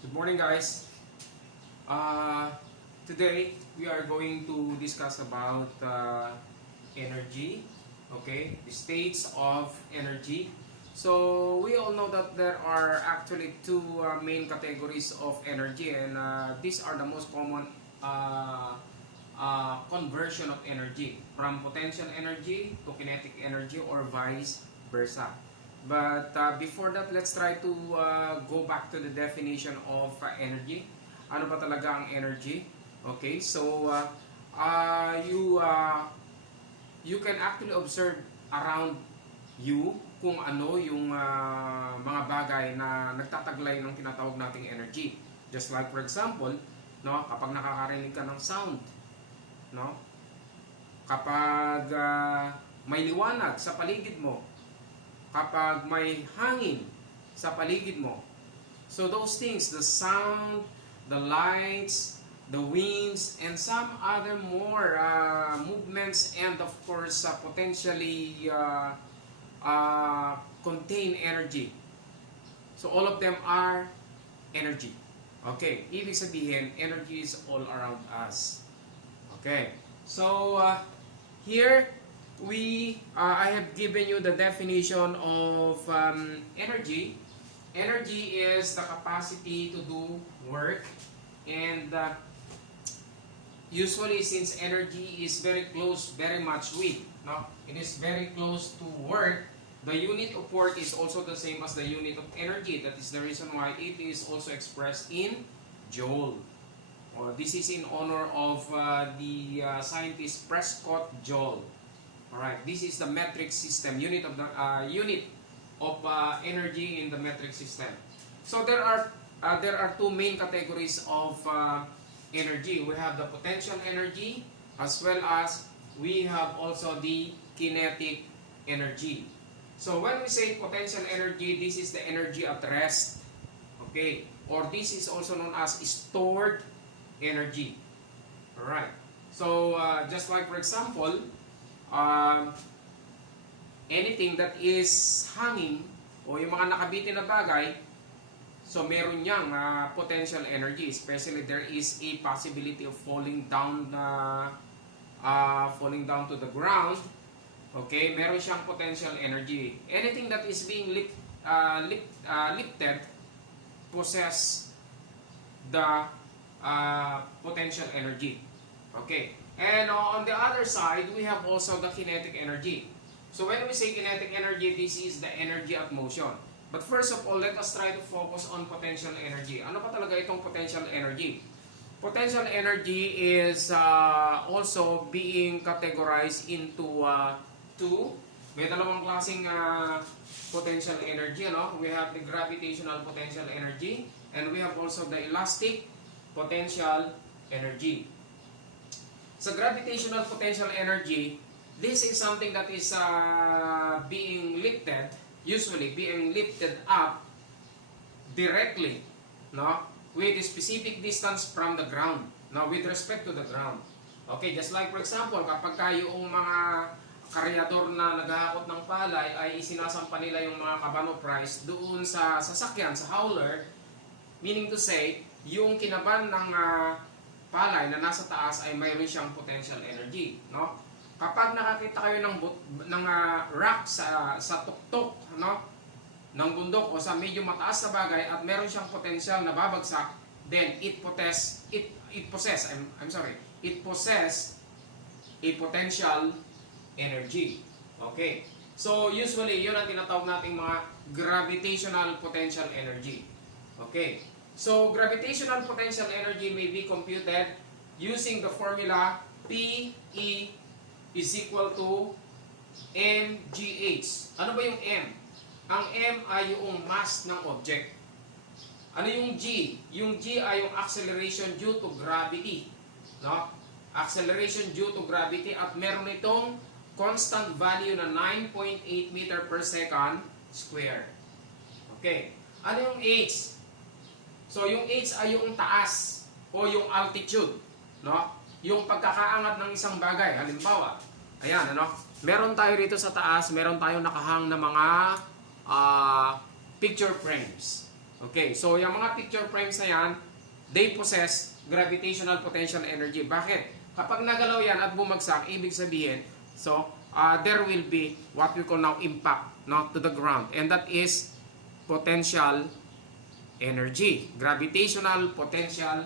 Good morning, guys. Today we are going to discuss about energy. Okay, the states of energy. So we all know that there are actually two main categories of energy, and these are the most common conversion of energy from potential energy to kinetic energy or vice versa. But before that, let's try to go back to the definition of energy. Ano ba talaga ang energy? Okay, so you can actually observe around you kung ano yung mga bagay na nagtataglay ng tinatawag nating energy. Just like for example, no, kapag nakakarinig ka ng sound, no? Kapag may liwanag sa paligid mo, kapag may hangin sa paligid mo. So those things, the sound, the lights, the winds, and some other more movements, and of course potentially contain energy. So all of them are energy. Okay, ibig sabihin, energy is all around us. Okay, so here I have given you the definition of energy. Energy is the capacity to do work, and usually since energy is very close, very much with, no? It is very close to work. The unit of work is also the same as the unit of energy. That is the reason why it is also expressed in joule. This is in honor of the scientist Prescott Joule. Alright, this is the metric system, unit of energy in the metric system. So there are two main categories of energy. We have the potential energy, as well as we have also the kinetic energy. So when we say potential energy, this is the energy at rest. Okay, or this is also known as stored energy. Alright, so just like for example, anything that is hanging o yung mga nakabitin na bagay, so meron niyang potential energy, especially there is a possibility of falling down to the ground. Okay, meron siyang potential energy. Anything that is being lifted possess the potential energy. Okay. And on the other side, we have also the kinetic energy. So when we say kinetic energy, this is the energy at motion. But first of all, let us try to focus on potential energy. Ano pa talaga itong potential energy? Potential energy is also being categorized into two. May dalawang klaseng potential energy. Ano? We have the gravitational potential energy, and we have also the elastic potential energy. So gravitational potential energy, this is something that is being lifted, usually being lifted up directly, no, with a specific distance from the ground, no, with respect to the ground. Okay, just like for example, kapag yung mga karyador na naghahakot ng palay ay isinasampa nila yung mga kabano price doon sa sasakyan, sa hauler, meaning to say, yung kinaban ng palay na nasa taas ay mayroon siyang potential energy, no? Kapag nakakita kayo ng rock sa tuktok, no, ng bundok o sa medyo mataas na bagay at meron siyang potential na babagsak, then it possess a potential energy. Okay. So usually yun ang tinatawag nating mga gravitational potential energy. Okay. So, gravitational potential energy may be computed using the formula PE is equal to mgh. Ano ba yung M? Ang M ay yung mass ng object. Ano yung G? Yung G ay yung acceleration due to gravity. No? Acceleration due to gravity, at meron itong constant value na 9.8 meter per second square. Okay. Ano yung H? So yung H ay yung taas o yung altitude, no? Yung pagkakaangat ng isang bagay. Halimbawa, ayan, ano? Meron tayo rito sa taas, meron tayong nakahang na mga picture frames. Okay, so yung mga picture frames na yan, they possess gravitational potential energy. Bakit? Kapag nagalaw yan at bumagsak, ibig sabihin, so there will be what we call now impact, no, to the ground. And that is potential energy. Gravitational potential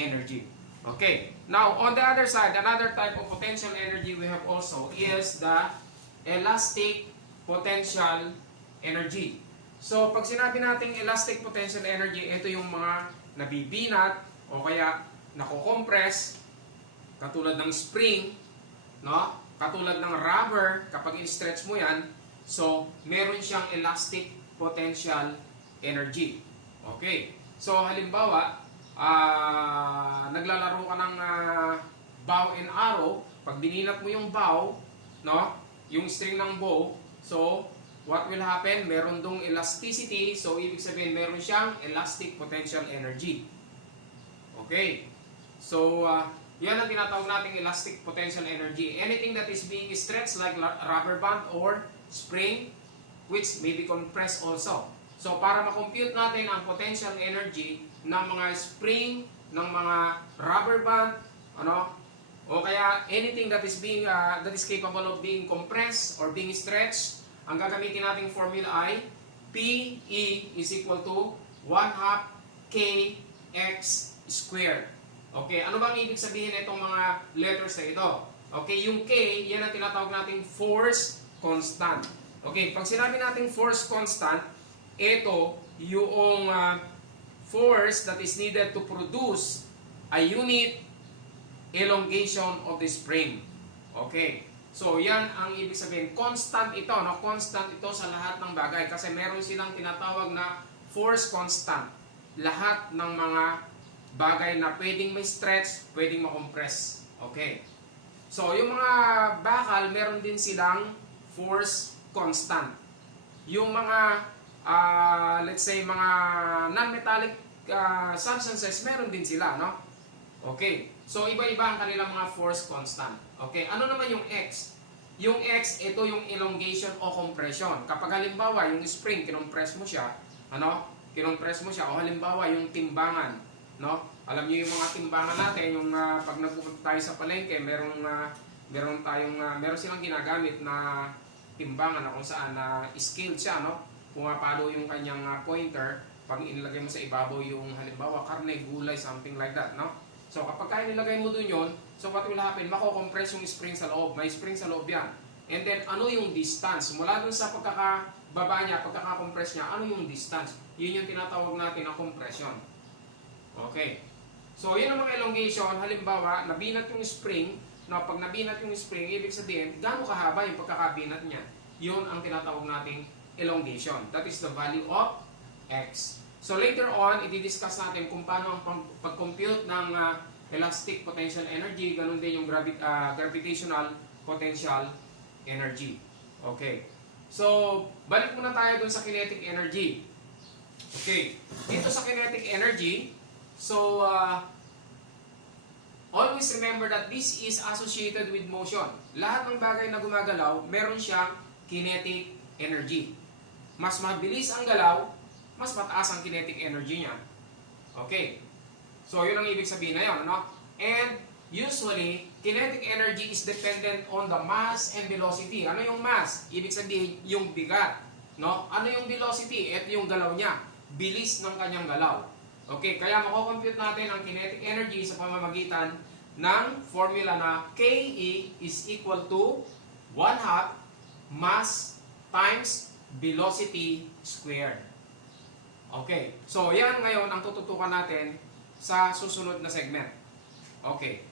energy. Okay. Now, on the other side, another type of potential energy we have also is the elastic potential energy. So, pag sinabi nating elastic potential energy, ito yung mga nabibinat o kaya nako-compress, katulad ng spring, no? Katulad ng rubber, kapag in-stretch mo yan, so, meron siyang elastic potential energy. Okay. So, halimbawa, naglalaro ka ng bow and arrow, pag bininat mo yung bow, no? Yung string ng bow, so, what will happen? Meron dong elasticity, so ibig sabihin meron siyang elastic potential energy. Okay. So, yan ang tinatawag nating elastic potential energy. Anything that is being stretched like rubber band or spring, which may be compressed also. So, para makompute natin ang potential energy ng mga spring, ng mga rubber band, ano, o kaya anything that is being that is capable of being compressed or being stretched, ang gagamitin nating formula ay PE is equal to 1/2 kx squared. Okay, ano bang ibig sabihin itong mga letters na ito? Okay, yung K, yan ang tinatawag nating force constant. Okay, pag sinabi nating force constant, ito yung force that is needed to produce a unit elongation of the spring. Okay. So, yan ang ibig sabihin. Constant ito, no? Constant ito sa lahat ng bagay kasi meron silang tinatawag na force constant. Lahat ng mga bagay na pwedeng may stretch, pwedeng makompress. Okay. So, yung mga bakal, meron din silang force constant. Yung mga, let's say, mga non-metallic substances, meron din sila, no? Okay. So, iba-iba ang kanilang mga force constant. Okay. Ano naman yung X? Yung X, ito yung elongation o compression. Kapag halimbawa, yung spring, kinompress mo siya, ano? Kinompress mo siya. O halimbawa, yung timbangan, no? Alam niyo yung mga timbangan natin, yung pag nagpupunta tayo sa palengke, meron silang ginagamit na timbangan na kung saan na scale siya, no? Pumapalo yung kanyang pointer, pag inilagay mo sa ibabaw yung halimbawa, karne, gulay, something like that, no? So, kapag kaya nilagay mo dun yun, so what will happen? Mako-compress yung spring sa loob. May spring sa loob yan. And then, ano yung distance? Mula dun sa pagkakababa niya, pagkaka-compress niya, ano yung distance? Yun yung tinatawag natin na compression. Okay. So, yun ang mga elongation. Halimbawa, nabinat yung spring. No, pag nabinat yung spring, ibig sabihin, gaano kahaba yung pagkakabinat niya? Yun ang tinatawag nating elongation. That is the value of X. So later on, i-discuss natin kung paano ang pag-compute ng elastic potential energy, ganun din yung gravitational potential energy. Okay. So, balik muna tayo dun sa kinetic energy. Okay. Dito sa kinetic energy, so, always remember that this is associated with motion. Lahat ng bagay na gumagalaw, meron siyang kinetic energy. Mas mabilis ang galaw, mas mataas ang kinetic energy niya. Okay. So, yun ang ibig sabihin na yun, no? And, usually, kinetic energy is dependent on the mass and velocity. Ano yung mass? Ibig sabihin, yung bigat. No? Ano yung velocity? Ito yung galaw niya. Bilis ng kanyang galaw. Okay, kaya mako-compute natin ang kinetic energy sa pamamagitan ng formula na KE is equal to 1/2 mass times velocity squared. Okay. So, yan ngayon ang tututukan natin sa susunod na segment. Okay.